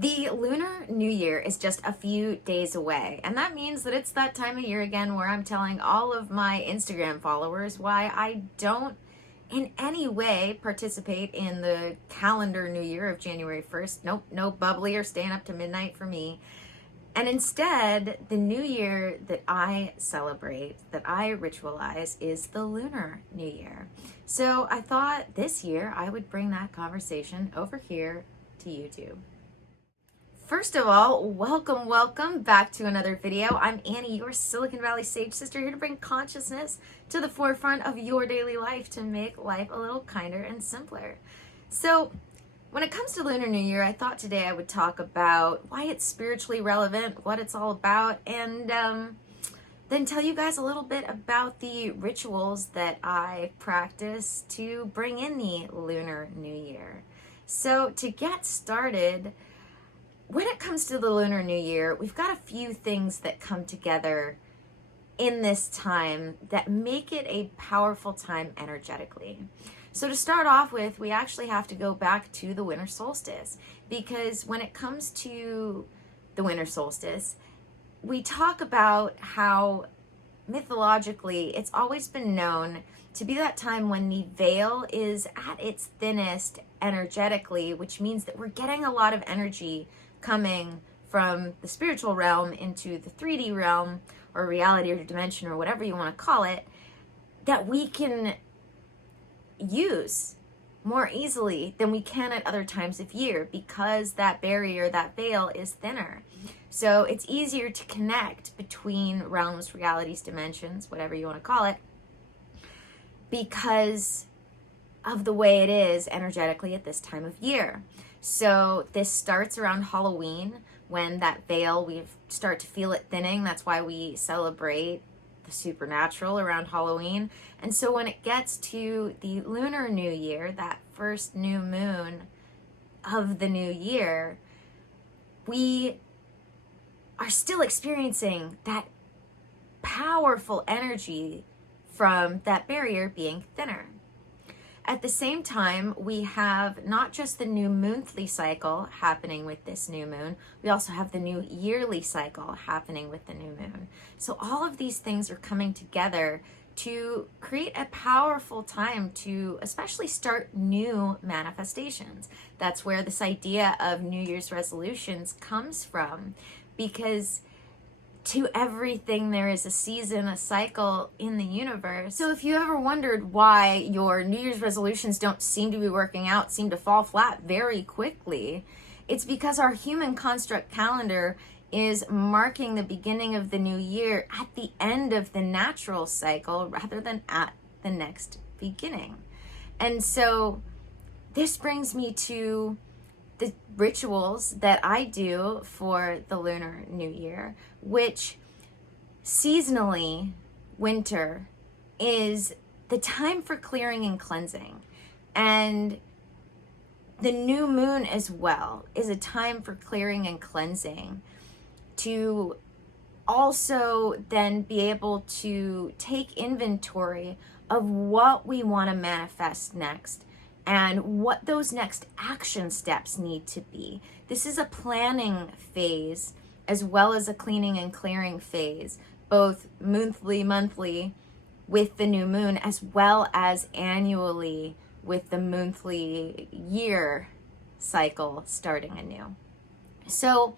The Lunar New Year is just a few days away, and that means that it's that time of year again where I'm telling all of my Instagram followers why I don't in any way participate in the calendar New Year of January 1st. Nope, no bubbly or staying up to midnight for me. And instead, the New Year that I celebrate, that I ritualize, is the Lunar New Year. So I thought this year I would bring that conversation over here to YouTube. First of all, welcome back to another video. I'm Annie, your Silicon Valley Sage Sister, here to bring consciousness to the forefront of your daily life to make life a little kinder and simpler. So when it comes to Lunar New Year, I thought today I would talk about why it's spiritually relevant, what it's all about, and then tell you guys a little bit about the rituals that I practice to bring in the Lunar New Year. So to get started, when it comes to the Lunar New Year, we've got a few things that come together in this time that make it a powerful time energetically. So to start off with, we actually have to go back to the winter solstice, because when it comes to the winter solstice, we talk about how mythologically it's always been known to be that time when the veil is at its thinnest energetically, which means that we're getting a lot of energy coming from the spiritual realm into the 3D realm or reality or dimension or whatever you want to call it, that we can use more easily than we can at other times of year, because that barrier, that veil, is thinner. So it's easier to connect between realms, realities, dimensions, whatever you want to call it, because of the way it is energetically at this time of year. So this starts around Halloween, when that veil, we start to feel it thinning. That's why we celebrate the supernatural around Halloween. And so when it gets to the Lunar New Year, that first new moon of the new year, we are still experiencing that powerful energy from that barrier being thinner. At the same time, we have not just the new monthly cycle happening with this new moon, we also have the new yearly cycle happening with the new moon. So all of these things are coming together to create a powerful time to especially start new manifestations. That's where this idea of New Year's resolutions comes from, because to everything there is a season, a cycle in the universe. So if you ever wondered why your New Year's resolutions don't seem to be working out, seem to fall flat very quickly, it's because our human construct calendar is marking the beginning of the new year at the end of the natural cycle rather than at the next beginning. And so this brings me to the rituals that I do for the Lunar New Year, which seasonally, winter is the time for clearing and cleansing. And the new moon as well is a time for clearing and cleansing, to also then be able to take inventory of what we want to manifest next and what those next action steps need to be. This is a planning phase as well as a cleaning and clearing phase, both monthly with the new moon, as well as annually with the monthly year cycle starting anew. So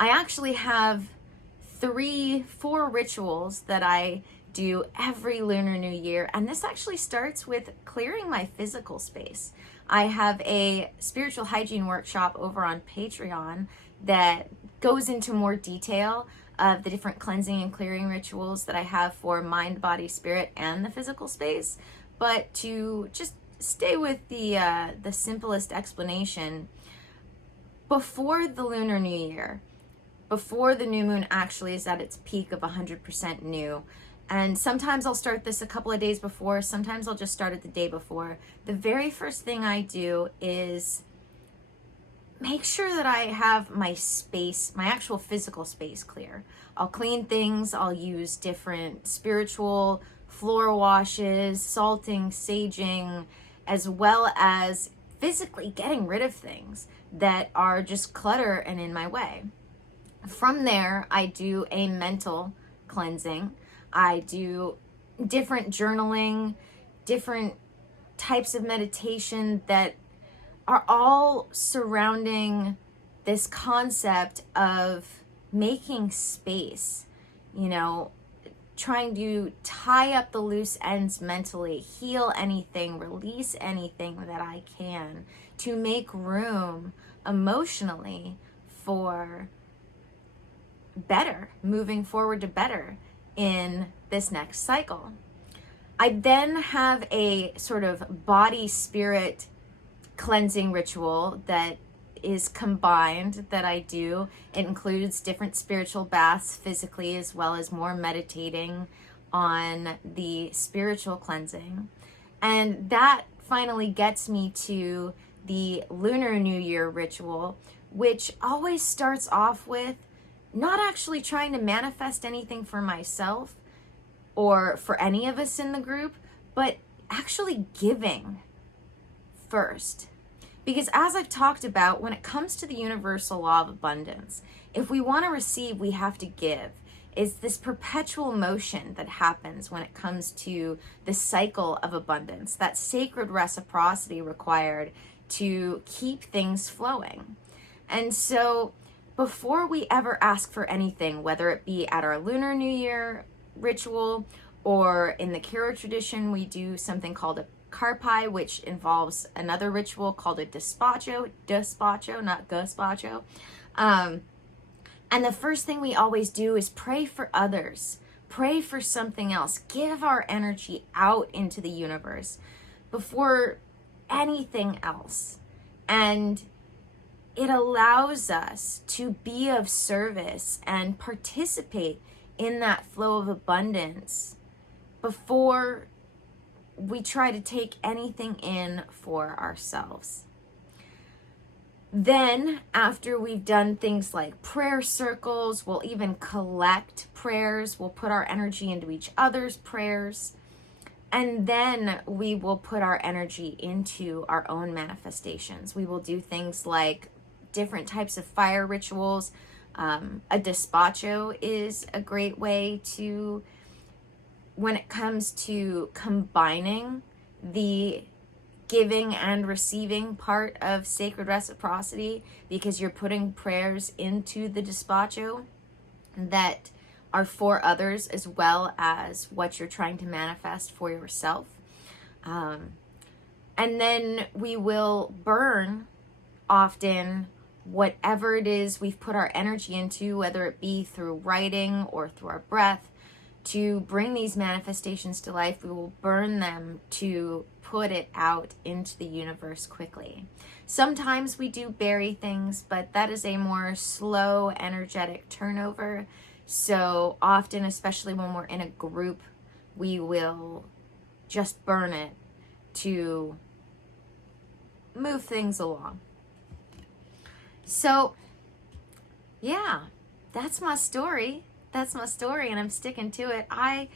I actually have 4 rituals that I do every Lunar New Year, and this actually starts with clearing my physical space. I have a spiritual hygiene workshop over on Patreon that goes into more detail of the different cleansing and clearing rituals that I have for mind, body, spirit, and the physical space. But to just stay with the simplest explanation, before the Lunar New Year, before the new moon actually is at its peak of 100% new, and sometimes I'll start this a couple of days before, sometimes I'll just start it the day before, the very first thing I do is make sure that I have my space, my actual physical space clear. I'll clean things, I'll use different spiritual floor washes, salting, saging, as well as physically getting rid of things that are just clutter and in my way. From there, I do a mental cleansing. I do different journaling, different types of meditation that are all surrounding this concept of making space, you know, trying to tie up the loose ends mentally, heal anything, release anything that I can to make room emotionally for better, moving forward to better in this next cycle. I then have a sort of body spirit cleansing ritual that is combined that I do. It includes different spiritual baths physically, as well as more meditating on the spiritual cleansing. And that finally gets me to the Lunar New Year ritual, which always starts off with not actually trying to manifest anything for myself or for any of us in the group, but actually giving first. Because as I've talked about, when it comes to the universal law of abundance, if we want to receive, we have to give. It's this perpetual motion that happens when it comes to the cycle of abundance, that sacred reciprocity required to keep things flowing. And so before we ever ask for anything, whether it be at our Lunar New Year ritual or in the Kiro tradition, we do something called a Karpai, which involves another ritual called a despacho, not gazpacho. And the first thing we always do is pray for others, pray for something else, give our energy out into the universe before anything else. And it allows us to be of service and participate in that flow of abundance before we try to take anything in for ourselves. Then, after we've done things like prayer circles, we'll even collect prayers, we'll put our energy into each other's prayers, and then we will put our energy into our own manifestations. We will do things like different types of fire rituals. A despacho is a great way to, when it comes to combining the giving and receiving part of sacred reciprocity, because you're putting prayers into the despacho that are for others as well as what you're trying to manifest for yourself. And then we will burn often whatever it is we've put our energy into, whether it be through writing or through our breath, to bring these manifestations to life. We will burn them to put it out into the universe quickly. Sometimes we do bury things, but that is a more slow, energetic turnover. So often, especially when we're in a group, we will just burn it to move things along. So, yeah, that's my story. That's my story, and I'm sticking to it. I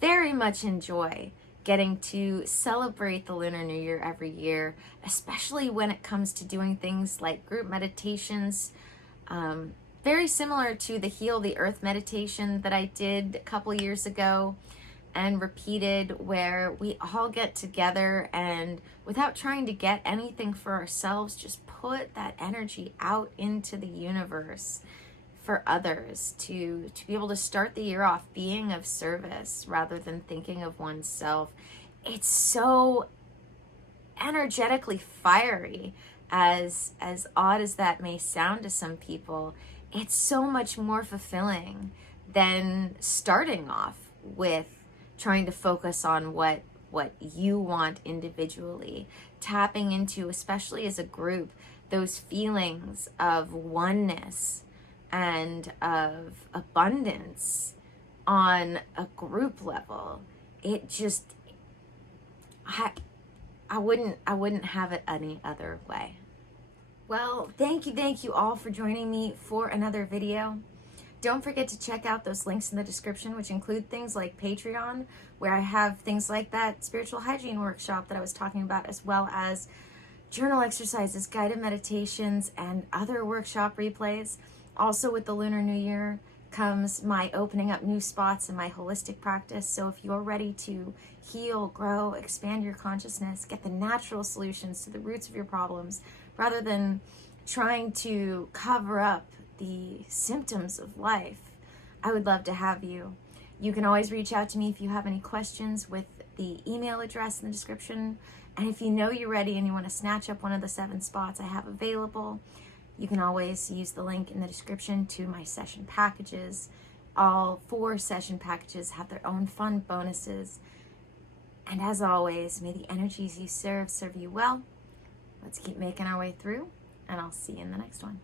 very much enjoy getting to celebrate the Lunar New Year every year, especially when it comes to doing things like group meditations, very similar to the Heal the Earth meditation that I did a couple years ago and repeated, where we all get together and without trying to get anything for ourselves, just put that energy out into the universe for others, to be able to start the year off being of service rather than thinking of oneself. It's so energetically fiery, as odd as that may sound to some people. It's so much more fulfilling than starting off with trying to focus on what you want individually, tapping into, especially as a group, those feelings of oneness and of abundance on a group level. It just, I wouldn't have it any other way. Well, thank you all for joining me for another video. Don't forget to check out those links in the description, which include things like Patreon, where I have things like that spiritual hygiene workshop that I was talking about, as well as journal exercises, guided meditations, and other workshop replays. Also, with the Lunar New Year comes my opening up new spots in my holistic practice. So if you're ready to heal, grow, expand your consciousness, get the natural solutions to the roots of your problems, rather than trying to cover up the symptoms of life, I would love to have you. You can always reach out to me if you have any questions with the email address in the description. And if you know you're ready and you want to snatch up one of the 7 spots I have available, you can always use the link in the description to my session packages. All 4 session packages have their own fun bonuses. And as always, may the energies you serve you well. Let's keep making our way through, and I'll see you in the next one.